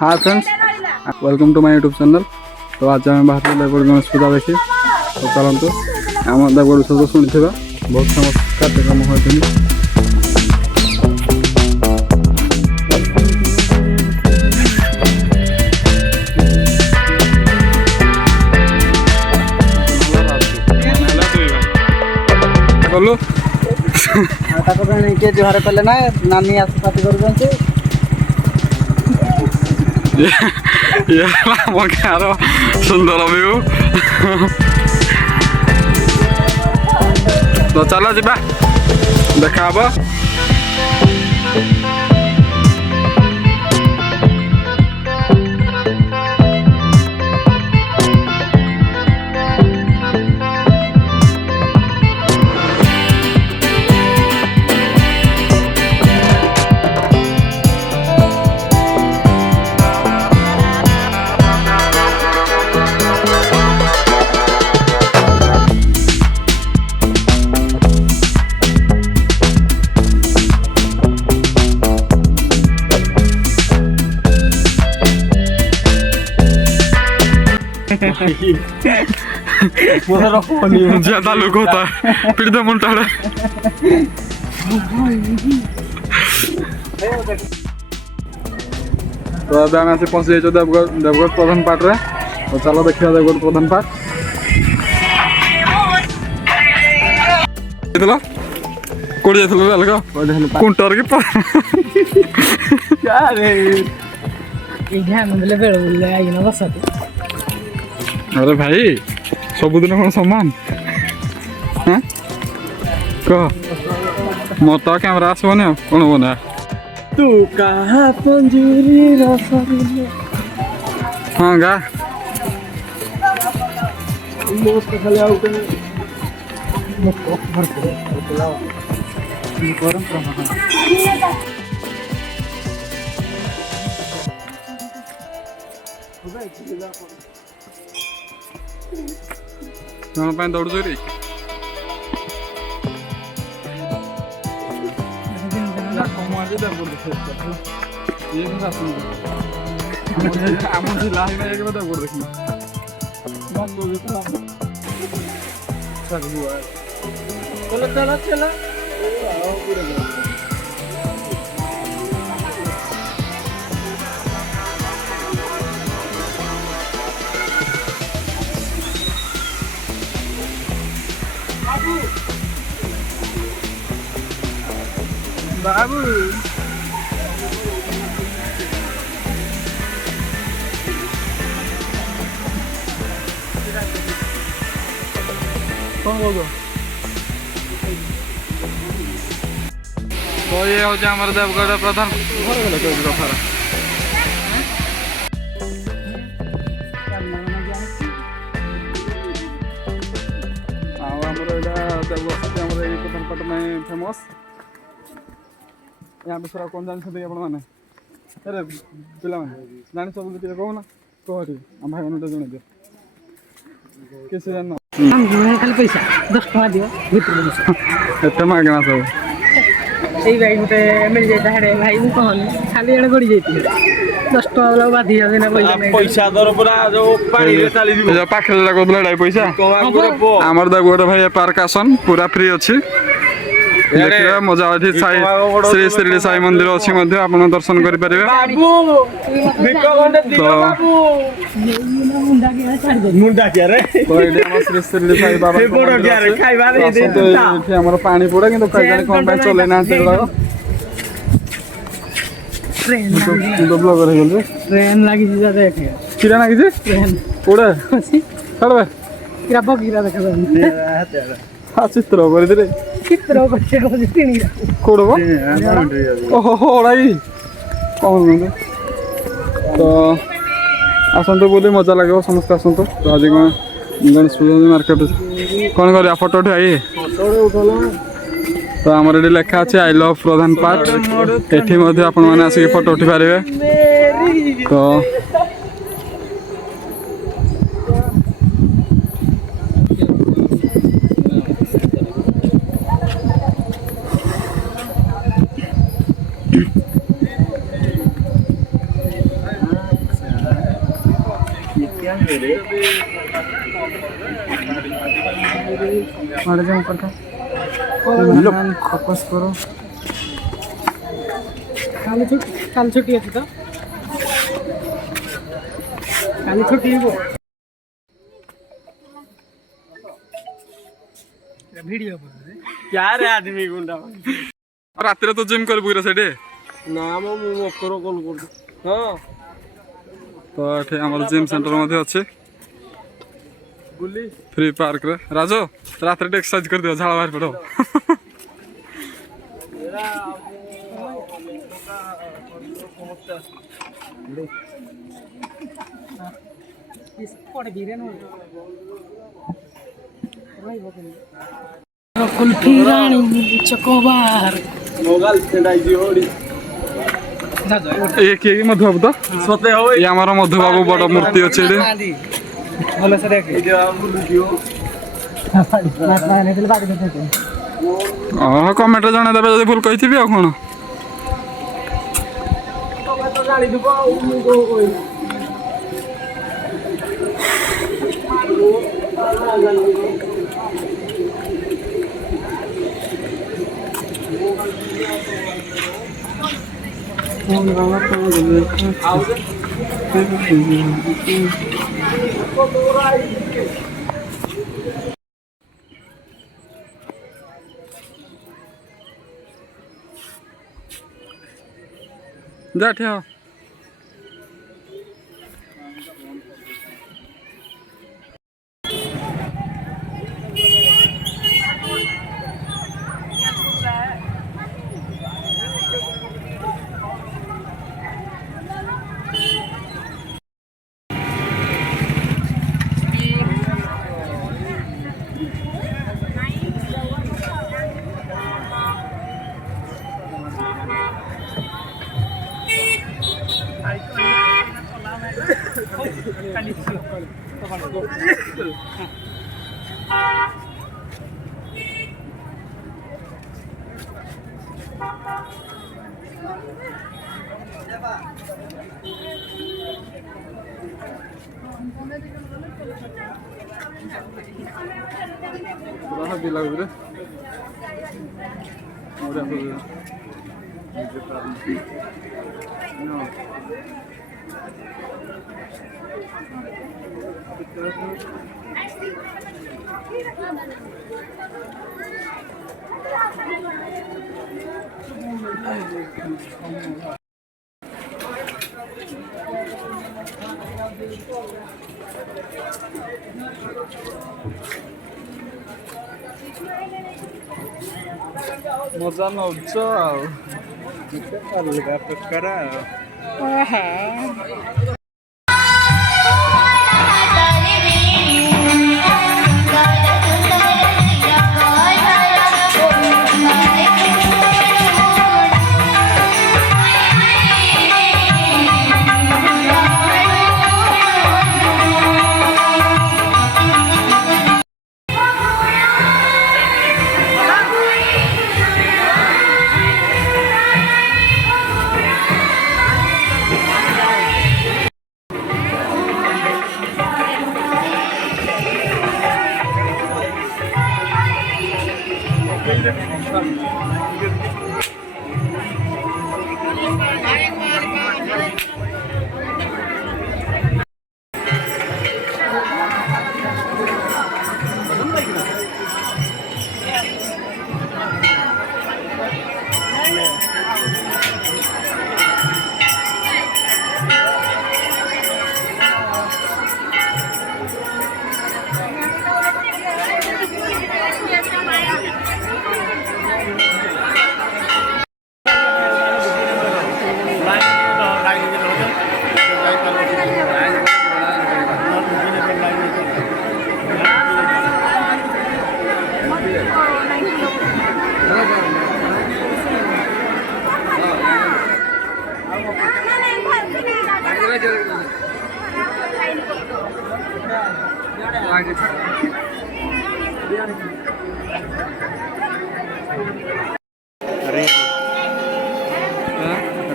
Hi friends, welcome to my YouTube channel. तो आज आम बाहर देवगढ़ गणेश पूजा देखी तो चलतु आम देवगढ़ सब शुणी बहुत फेमस कार्यक्रम होती कलु किए जुहार कले ना नानी आशीर्वाद कर मो गाँव सुंदर व्यू तो चलो जा देखा हम ज्यादा लोग होता है फिर दम उल्टा तो अब आम आसी पहुँची जाइए देवगढ़ प्रधान पाट रे। तो चलो देखिए देवगढ़ प्रधान पाट कौन जाइए कुंटर के अरे भाई सबुदिन कौन सामान कह मत कैमरा आसबन कौन बना तू कहा पंजूरी हाँ गा दौड़ रे चलो चलो बाबू कौन बोल तो ये हूँ आम देवगढ़ प्रधान कथार प्रधान पाट में फेमस यहाँ विषय कौन जानते आपने अरे पिला जानी सब कहना कह आम भाई मैंने जन दियो किसी जान खाली पैसा 10 टका दियो एत मागना सब यही भाई गोटे मिल जाता है भाई मुझे कहनी खाली जड़े गड़ी जाती 10 टका वाला बाधी जाते ना पैसा दर पूरा जो पानी रे चली जो पाखरे लगोला पैसा आमर देवगढ़ भाई पार्क आसन पूरा फ्री अच्छी देखिए मजा अच्छी श्री शिरडी साई मंदिर अच्छी आप दर्शन करेंगे। श्री शिरडी साई बाबा पानी पड़ा कि कौन चल ना ब्लगर ट्रेन लगी किरा लगी पड़ा छाड़ बगीरा देखा हाँ चित्र कर चित्र कौन ओहो कौन तो आसतु बोली मजा लगे समस्त आसतु। तो आज गणेश पूजा मार्केट कौन कर फोटो उठाई तो आमर ये लेखा अच्छे आई लव प्रधान पाट एटी आपण आसिक फोटो उठी पारे। तो मारे जाओ ऊपर का फोकस करो काल छुट्टी है तो काल छुट्टी है वीडियो क्या रे आदमी गुंडा रात तो जिम कर पूरा सेठे ना मो मकर कॉल कर हाँ तो ये आम जिम सेंटर मध्य अच्छे बुली फ्री पार्क रे राजो रात एक्सरसाइज कर दियो झाड़ा बाहर पड़ो कुल्फी रानी चकोबार मोगल सेडाई होड़ी ये किए मधु बाबू तो सते हो ये हमारा मधु बाबू बड़ मूर्ति अच्छे भले से देख ये बुलियो कमेंट जन देवे जब भूल कही आ कौन तो गाड़ी दुबा जा ठिया भी लग रहा मजा नौच करा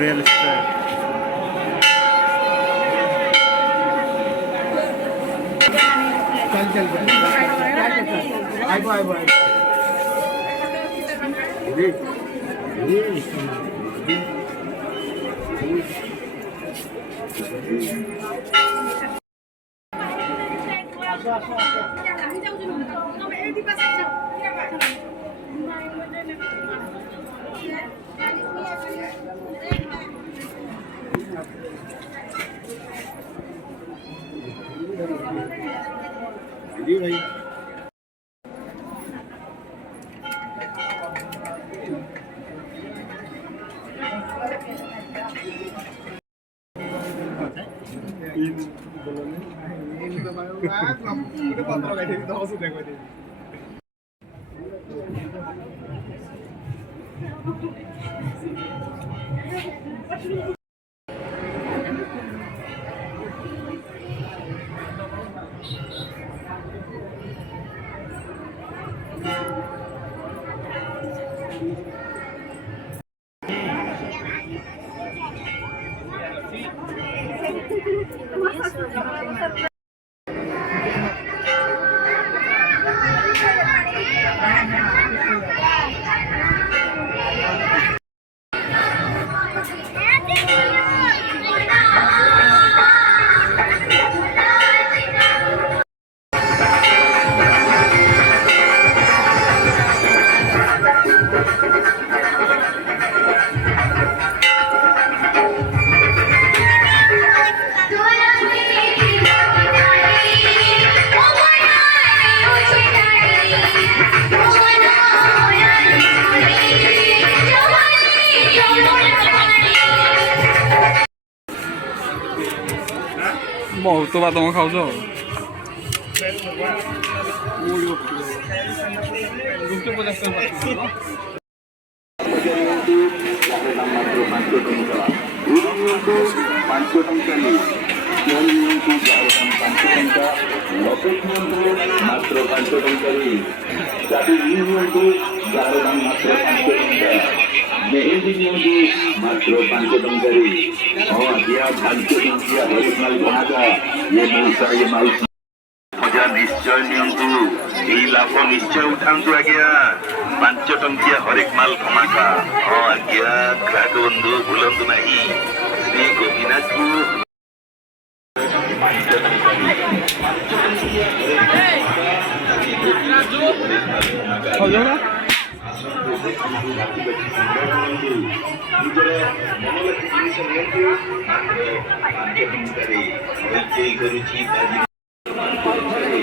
रियल स्टेट ବହୁତ ବାଦାମ ଖାଉଛ ଆଉ। मजा निश्चय नियंतु लाभ निश्चय उठातु आज्ञा 5 टंकिया हरेक माल धमाका। हाँ आज्ञा ग्राहक बंधु भूलतु नहीं श्री गोपीनाथ को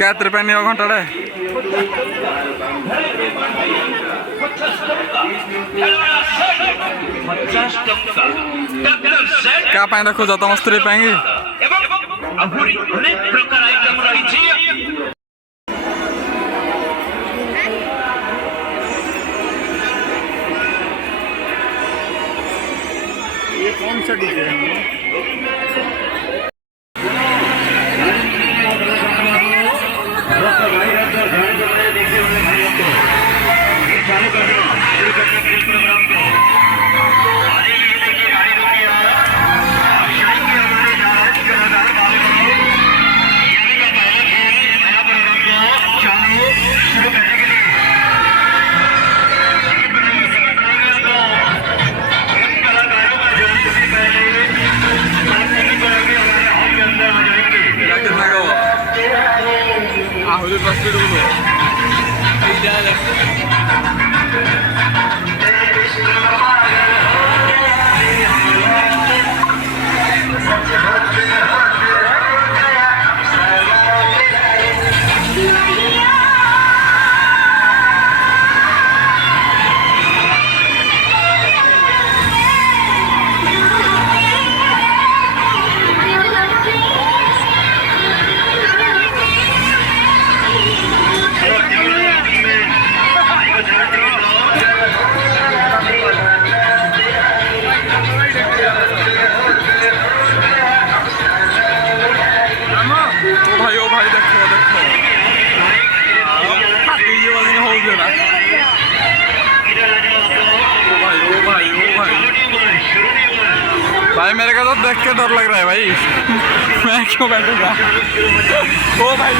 गात्र पानी घंटाड़े क्या पाई रखुच तुम स्त्री ये कौन सा डीजे है? भाई मेरे को तो देख के डर लग रहा है भाई। मैं क्यों बैठूंगा? ओ भाई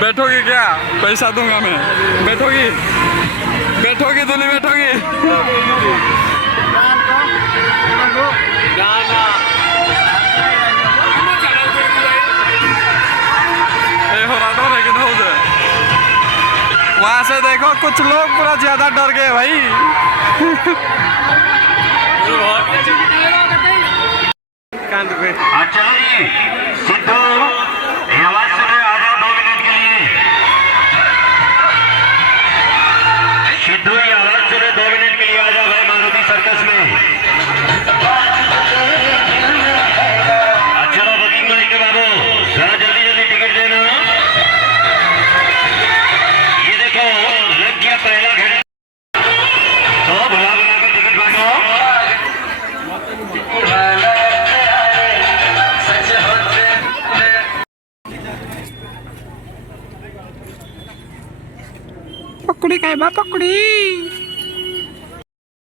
बैठोगी क्या? पैसा दूंगा मैं। बैठोगी? बैठोगी दूल्ही? बैठोगी? हो रहा था लेकिन हो जाए। वहां से देखो कुछ लोग पूरा ज्यादा डर गए भाई। अच्छा जी सिद्धू आवाज सुने, आ जाओ 2 मिनट के लिए। सिद्धू ये आवाज सुने, 2 मिनट के लिए आ जाओ भाई मारुति सर्कस में। अच्छा बुकिंग में के बाबू जरा जल्दी जल्दी टिकट देना। ये देखो लग गया पहला घड़ी, तो भला भला कर टिकट बांटो। पकड़ी काय बा पकड़ी।